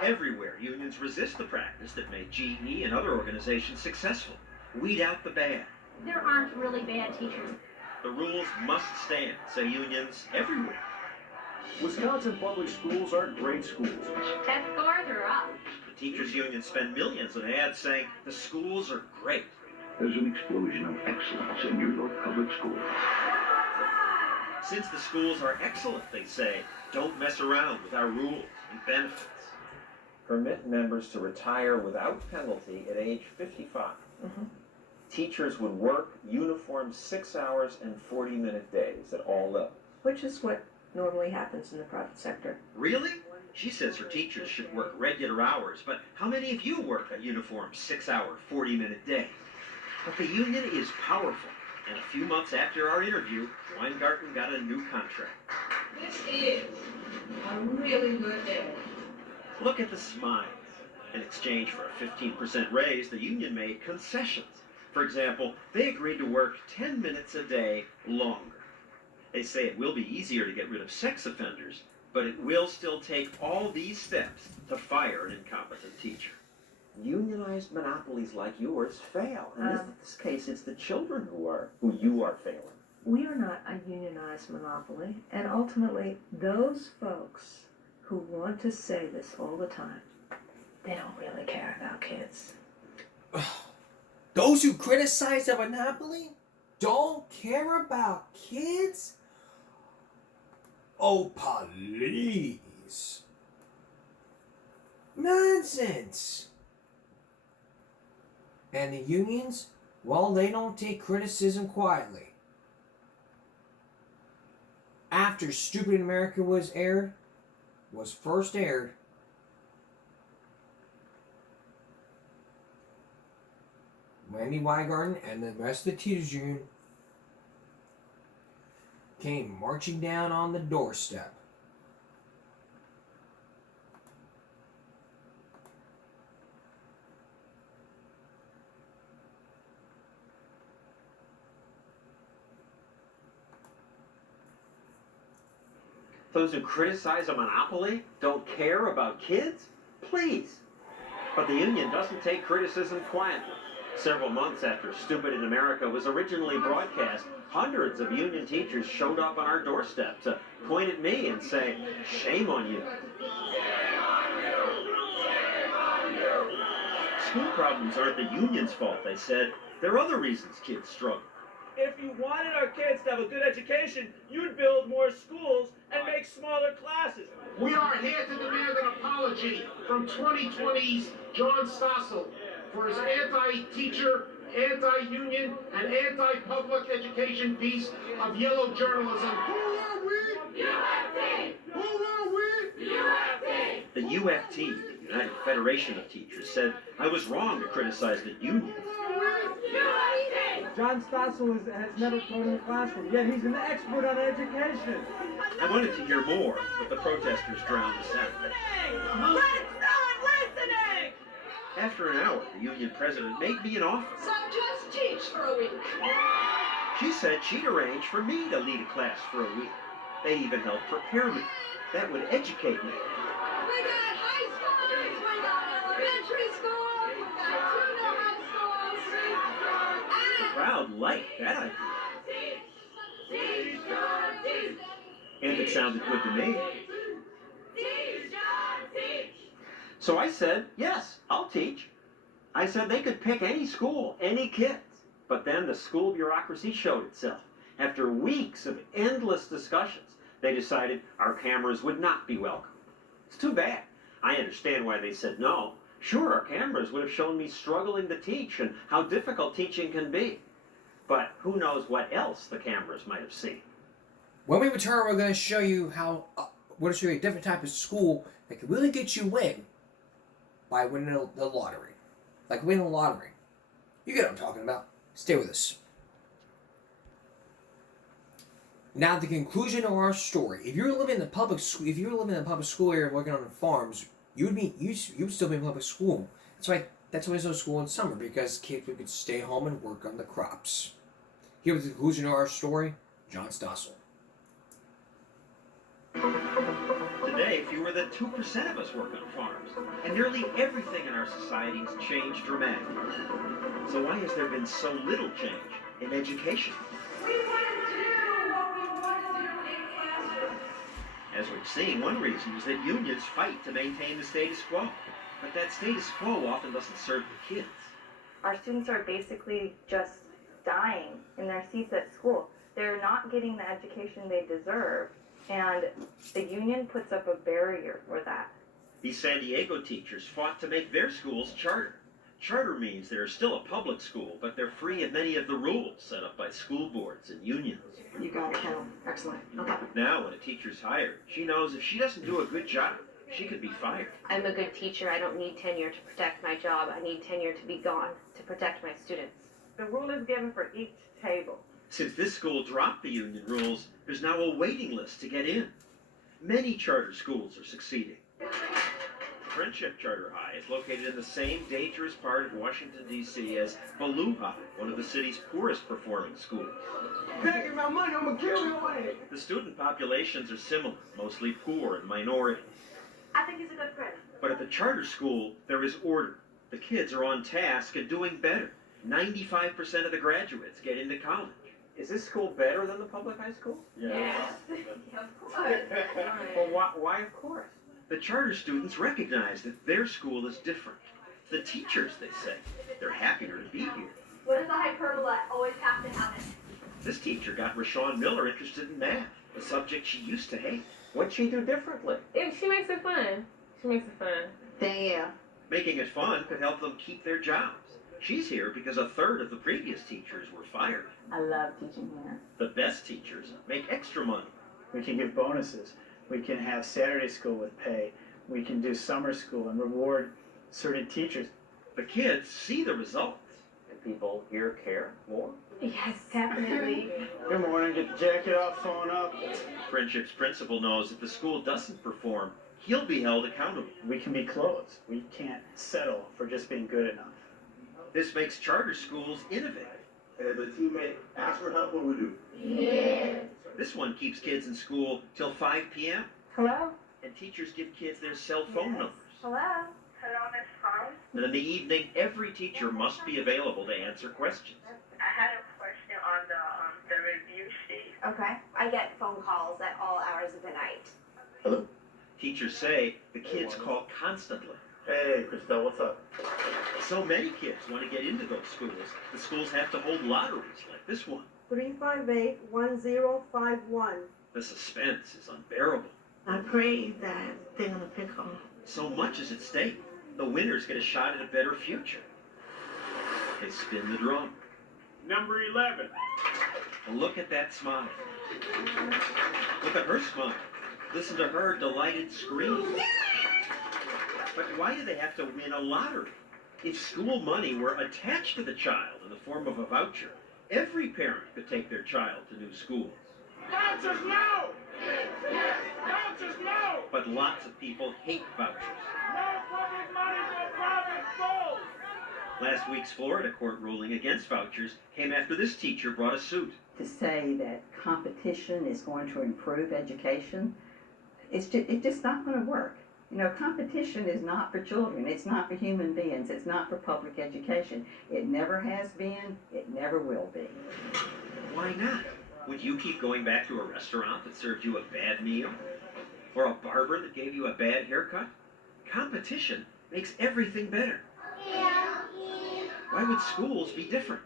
Everywhere, unions resist the practice that made GE and other organizations successful. Weed out the bad. There aren't really bad teachers. The rules must stand, say unions everywhere. Wisconsin public schools are great schools. Test scores are up. The teachers' unions spend millions on ads saying the schools are great. There's an explosion of excellence in New York public schools. Since the schools are excellent, they say, don't mess around with our rules and benefits. Permit members to retire without penalty at age 55. Teachers would work uniform 6 hours and 40-minute days at all levels. Which is what normally happens in the private sector. Really? She says her teachers should work regular hours, but how many of you work a uniform 6-hour, 40-minute day? But the union is powerful, and a few months after our interview, Weingarten got a new contract. This is a really good day. Look at the smiles. In exchange for a 15% raise, the union made concessions. For example, they agreed to work 10 minutes a day longer. They say it will be easier to get rid of sex offenders, but it will still take all these steps to fire an incompetent teacher. Unionized monopolies like yours fail. In this case, it's the children who you are failing. We are not a unionized monopoly, and ultimately, those folks who want to say this all the time, they don't really care about kids. Those who criticize the monopoly don't care about kids? Oh, please. Nonsense. And the unions, well, they don't take criticism quietly. After Stupid America was first aired, Wendy Weingarten and the rest of the teachers union came marching down on the doorstep. Those who criticize a monopoly don't care about kids? Please. But the union doesn't take criticism quietly. Several months after Stupid in America was originally broadcast, hundreds of union teachers showed up on our doorstep to point at me and say, "Shame on you." School problems aren't the union's fault, they said. There are other reasons kids struggle. If you wanted our kids to have a good education, you'd build more schools and make smaller classes. We are here to demand an apology from 2020's John Stossel for his anti-teacher, anti-union, and anti-public education piece of yellow journalism. Who are we? UFT! Who are we? UFT! The UFT, the United Federation of Teachers, said I was wrong to criticize the union. John Stossel has never taught in a classroom, yet he's an expert on education. I wanted to hear more, but the protesters drowned us out. Let's start listening! After an hour, the union president made me an offer. So just teach for a week. She said she'd arrange for me to lead a class for a week. They'd even help prepare me. That would educate me. We got high schools, we got elementary schools, we got junior high schools. The crowd liked that idea. And it sounded good to me. So I said, yes, I'll teach. I said they could pick any school, any kids. But then the school bureaucracy showed itself. After weeks of endless discussions, they decided our cameras would not be welcome. It's too bad. I understand why they said no. Sure, our cameras would have shown me struggling to teach and how difficult teaching can be. But who knows what else the cameras might have seen. When we return, we're going to show you how, we're going to show you a different type of school that can really get you in by winning the lottery. Like winning the lottery. You get what I'm talking about. Stay with us. Now, the conclusion of our story. If you're living in the public school, area working on the farms, you would still be in public school. That's why there's no school in summer, because kids could stay home and work on the crops. Here with the conclusion of our story, John Stossel. Today, fewer than 2% of us work on farms, and nearly everything in our society has changed dramatically. So why has there been so little change in education? We want to do what we want to do in classrooms. As we've seen, one reason is that unions fight to maintain the status quo. But that status quo often doesn't serve the kids. Our students are basically just dying in their seats at school. They're not getting the education they deserve, and the union puts up a barrier for that. These San Diego teachers fought to make their schools charter. Charter means they're still a public school, but they're free of many of the rules set up by school boards and unions. You got it, Cal. Excellent. Okay. Now, when a teacher's hired, she knows if she doesn't do a good job, she could be fired. I'm a good teacher. I don't need tenure to protect my job. I need tenure to be gone to protect my students. The rule is given for each table. Since this school dropped the union rules, there's now a waiting list to get in. Many charter schools are succeeding. Friendship Charter High is located in the same dangerous part of Washington, D.C. as Ballou High, one of the city's poorest performing schools. Take my money, I'm gonna kill your ass. The student populations are similar, mostly poor and minority. I think he's a good friend. But at the charter school, there is order. The kids are on task and doing better. 95% of the graduates get into college. Is this school better than the public high school? Yes. Of course. Well, why of course? The charter students recognize that their school is different. The teachers, they say, they're happier to be here. What does the hyperbola always have to happen? This teacher got Rashawn Miller interested in math, a subject she used to hate. What'd she do differently? She makes it fun. She makes it fun. Damn. Making it fun could help them keep their jobs. She's here because a third of the previous teachers were fired. I love teaching here. The best teachers make extra money. We can give bonuses. We can have Saturday school with pay. We can do summer school and reward certain teachers. The kids see the results. And people here care more? Yes, definitely. Good morning, get the jacket off, phone up. Friendship's principal knows if the school doesn't perform, he'll be held accountable. We can be closed. We can't settle for just being good enough. This makes charter schools innovative. And the teammate asks for help, what do we do? Yeah. This one keeps kids in school till 5 p.m. Hello? And teachers give kids their cell phone numbers. Hello? Hello, Miss Farm? And in the evening, every teacher must be available to answer questions. I had a question on the review sheet. Okay. I get phone calls at all hours of the night. Hello? Teachers say the kids call constantly. Hey, Christelle, what's up? So many kids want to get into those schools, the schools have to hold lotteries like this one. 358-1051. The suspense is unbearable. I pray that they're gonna pick them. So much is at stake. The winners get a shot at a better future. They spin the drum. Number 11. Look at that smile. Look at her smile. Listen to her delighted scream. But why do they have to win a lottery? If school money were attached to the child in the form of a voucher, every parent could take their child to new schools. Vouchers, no! Vouchers, no! But lots of people hate vouchers. No public money for private schools! Last week's Florida court ruling against vouchers came after this teacher brought a suit. To say that competition is going to improve education, it's just not going to work. You know, competition is not for children. It's not for human beings. It's not for public education. It never has been. It never will be. Why not? Would you keep going back to a restaurant that served you a bad meal? Or a barber that gave you a bad haircut? Competition makes everything better. Why would schools be different?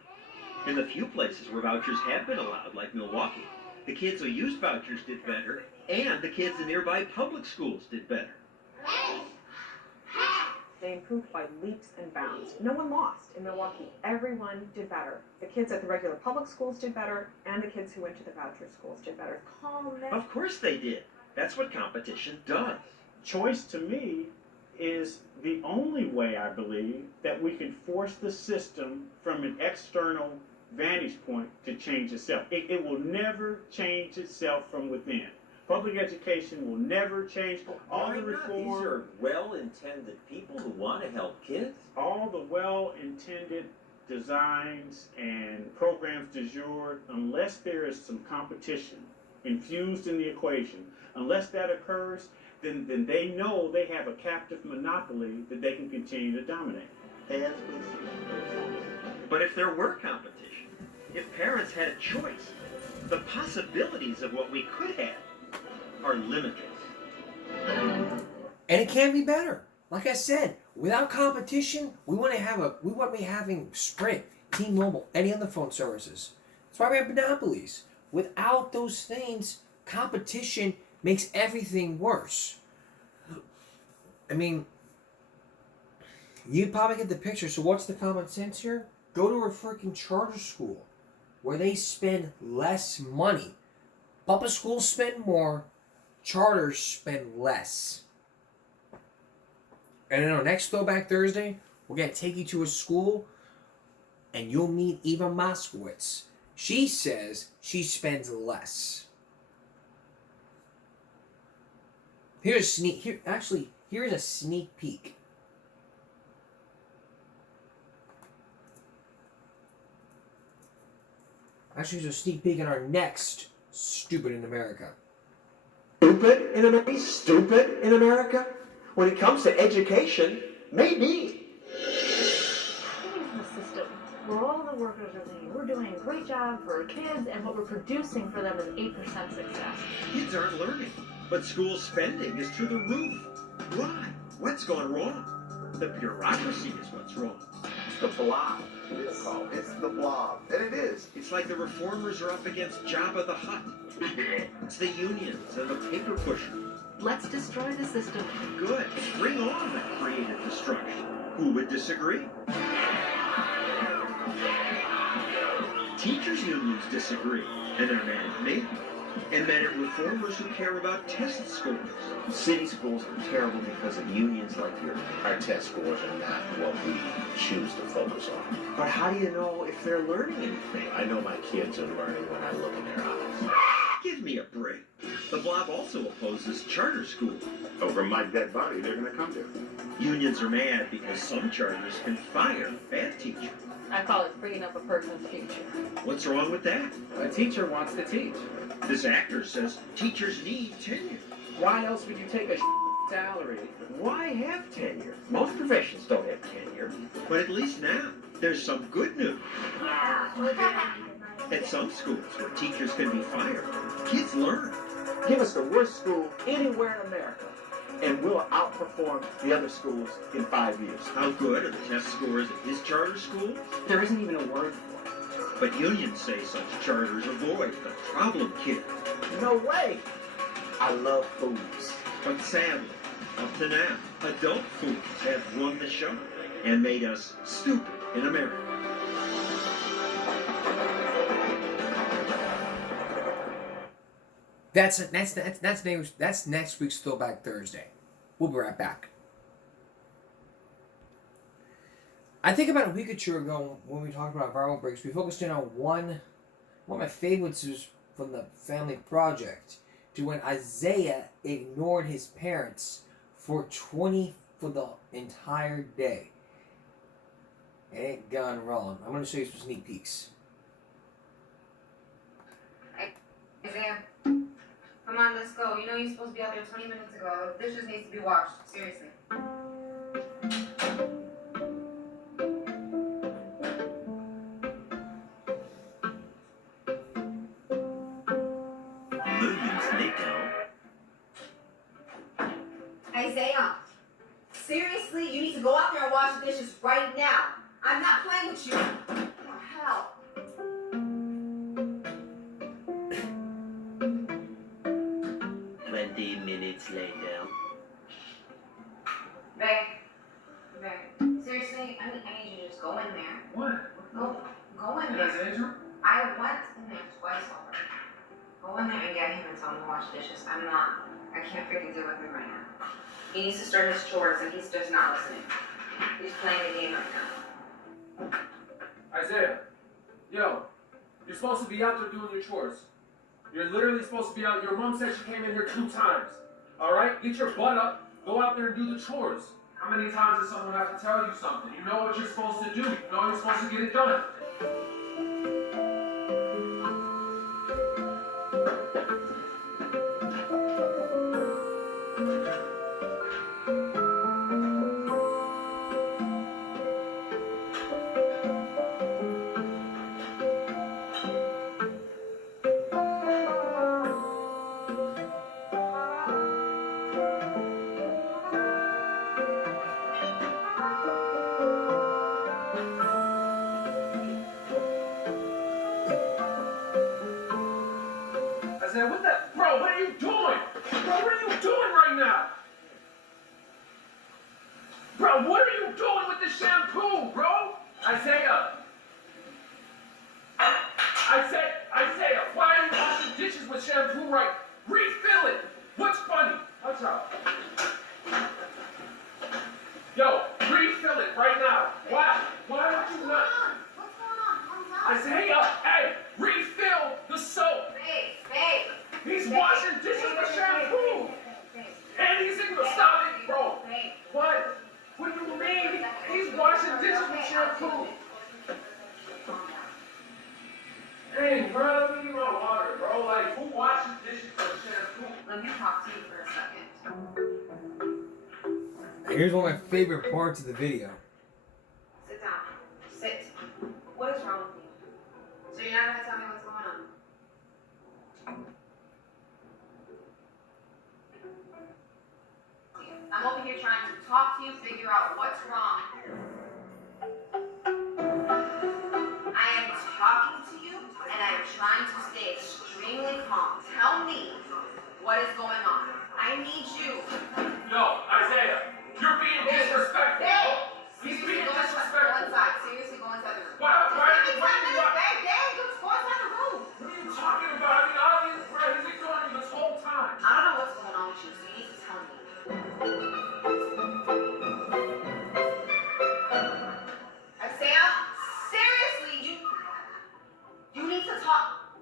In the few places where vouchers have been allowed, like Milwaukee, the kids who used vouchers did better, and the kids in nearby public schools did better. They improved by leaps and bounds. No one lost in Milwaukee. Everyone did better. The kids at the regular public schools did better, and the kids who went to the voucher schools did better. Of course they did. That's what competition does. Choice to me is the only way, I believe, that we can force the system from an external vantage point to change itself. It will never change itself from within. Public education will never change. All the reform. These are well-intended people who want to help kids. All the well-intended designs and programs du jour, unless there is some competition infused in the equation, unless that occurs, then they know they have a captive monopoly that they can continue to dominate. But if there were competition, if parents had a choice, the possibilities of what we could have are limitless. And it can be better. Like I said, without competition, we wouldn't be having Sprint, T-Mobile, any other phone services. That's why we have monopolies. Without those things, competition makes everything worse. I mean, you probably get the picture. So what's the common sense here? Go to a freaking charter school where they spend less money. Public schools spend more. Charters spend less. And in our next Throwback Thursday, we're going to take you to a school and you'll meet Eva Moskowitz. She says she spends less. Here's a sneak peek. Actually, here's a sneak peek in our next Stupid in America. Stupid in America? Stupid in America? When it comes to education, maybe. The system where all the workers are saying we're doing a great job for our kids, and what we're producing for them is 8% success. Kids aren't learning, but school spending is through the roof. Why? What's gone wrong? The bureaucracy is what's wrong. It's the blob. It's the blob. And it is. It's like the reformers are up against Jabba the Hutt. It's the unions and the paper pushers. Let's destroy the system. Good. Bring on that creative destruction. Who would disagree? Teachers' unions disagree, and they're mad at me. And mad at reformers who care about test scores. City schools are terrible because of unions like yours. Our test scores are not what we choose to focus on. But how do you know if they're learning anything? I know my kids are learning when I look in their eyes. Give me a break. The Blob also opposes charter schools. Over my dead body, they're going to come to. Unions are mad because some charters can fire bad teachers. I call it freeing up a person's future. What's wrong with that? A teacher wants to teach. This actor says teachers need tenure. Why else would you take a salary? Why have tenure? Most professions don't have tenure. But at least now, there's some good news. At some schools where teachers can be fired, kids learn. Give us the worst school anywhere in America, and we'll outperform the other schools in 5 years. How good are the test scores at his charter school? There isn't even a word for it. But unions say such charters avoid the problem kid. No way! I love foods. But sadly, up to now, adult foods have won the show and made us stupid in America. That's next week's Throwback Thursday. We'll be right back. I think about a week or two ago when we talked about viral breaks, we focused in on one of my favorites was from the Family Project, to when Isaiah ignored his parents for the entire day. It ain't gone wrong. I'm gonna show you some sneak peeks. Isaiah, come on, let's go. You know you're supposed to be out there 20 minutes ago. The dishes needs to be washed. Seriously. Moments later. Isaiah, seriously, you need to go out there and wash the dishes right now. I'm not playing with you. What the hell? 20 minutes later. Babe, seriously, I need you to just go in there. What? Go in there. I went in there twice already. Go in there and get him and tell him to wash dishes. I can't freaking deal with him right now. He needs to start his chores and he's just not listening. He's playing the game right now. Isaiah, yo, you're supposed to be out there doing your chores. You're literally supposed to be out. Your mom said she came in here 2 times. All right? Get your butt up. Go out there and do the chores. How many times does someone have to tell you something? You know what you're supposed to do. You know you're supposed to get it done. Isaiah, what the? Bro, what are you doing? Bro, what are you doing right now? Bro, what are you doing with the shampoo, bro? Isaiah. Isaiah, why are you washing dishes with shampoo right? Refill it. What's funny? Watch out. Yo, refill it right now. Why don't you not? What's going on? Isaiah, hey, refill the soap. Babe. He's washing dishes with shampoo. And he's in the stop it, bro. What? What do you mean? He's washing dishes with shampoo. Hey, bro, let me get my water, bro. Like, who washes dishes with shampoo? Let me talk to you for a second. Here's one of my favorite parts of the video. Sit down. Sit. What is wrong with you? So you're not gonna tell me what's going on? I'm over here trying to talk to you, figure out what's wrong. I am talking to you, and I am trying to stay extremely calm. Tell me what is going on. I need you. Yo, Isaiah, you're being disrespectful. He's being disrespectful. Go inside. Seriously, go inside the room. Why? Give me 10 minutes, babe. Dang, just go inside the room. What are you talking about? I mean, obviously, bro, he's ignoring you this whole time. I don't know what's going on with you, so you need to tell me. Isaiah, seriously, you need to talk.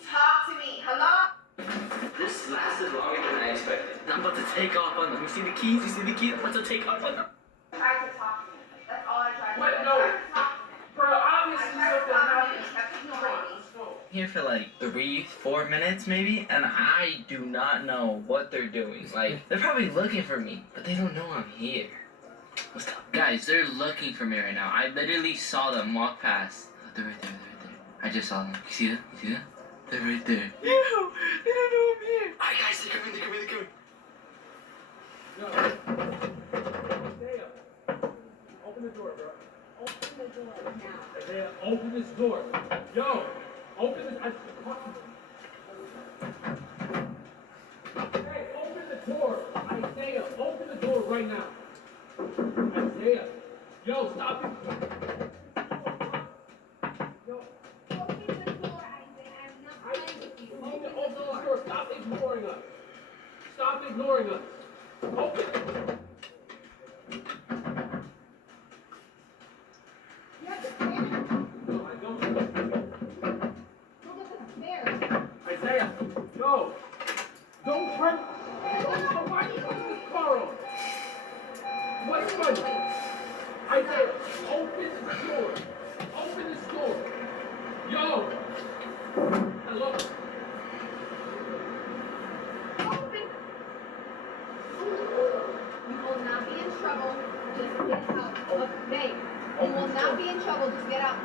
Talk to me. Hello? This lasted longer than I expected. I'm about to take off on them. You see the keys? I'm about to take off on them. Tried to talk to me. That's all I tried to do. What? No. Bro, obviously something happened. Here for like 3-4 minutes maybe, and I do not know what they're doing. Like, they're probably looking for me, but they don't know I'm here. What's up? Guys, they're looking for me right now. I literally saw them walk past. They're right there, I just saw them. You see them? They're right there. Yo, they don't know I'm here. Alright guys, they're coming. Yo. Isaiah, open the door, bro. Open the door now. Isaiah, open this door. Yo, open this. Hey, open the door. Isaiah, open the door right now. Isaiah. Yo, stop it. Yo. Open the door, Isaiah. I'm not playing with you. Open the door. Stop ignoring us. Stop ignoring us. Open it. No, I don't. Isaiah, no. Don't turn. Why are you putting this car on? What's funny? Isaiah, trouble, just get up.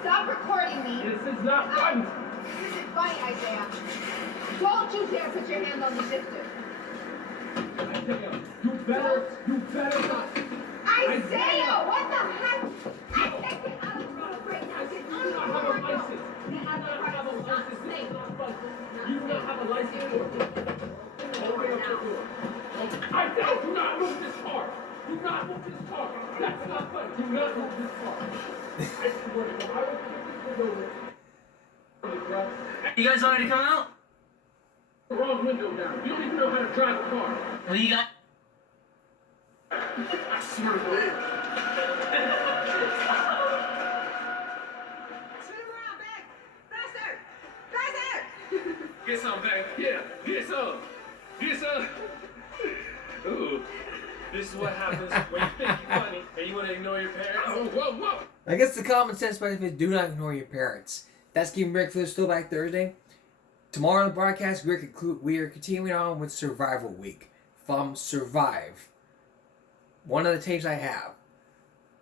Stop recording me. This is not fun. This is funny, Isaiah. Don't you dare put your hands on the shifter. Isaiah, you better not. Isaiah, what the heck? Isaiah, get out of the room right now. Get You out do not have a of the room. license. You do not have a license. This is not fun. You do not have a license for it. Open up the door. Isaiah, do not move this car. Do not move this car. That's not fun. Do not move this car. I swear to God, I will kick this window in. You guys want me to come out? The wrong window down. You don't even know how to drive a car. What do you got? I swear to God. Get some back. Yeah, get some. Get some. Ooh. This is what happens when you think you're funny and you want to ignore your parents. Oh, whoa. I guess the common sense benefit: do not ignore your parents. That's Giving Break for this Throwback Thursday. Tomorrow on the broadcast, we are continuing on with Survival Week from Survive. One of the tapes I have.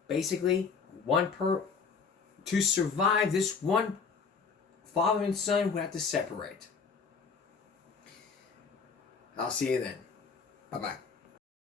Basically, to survive, this one father and son would have to separate. I'll see you then. Bye-bye.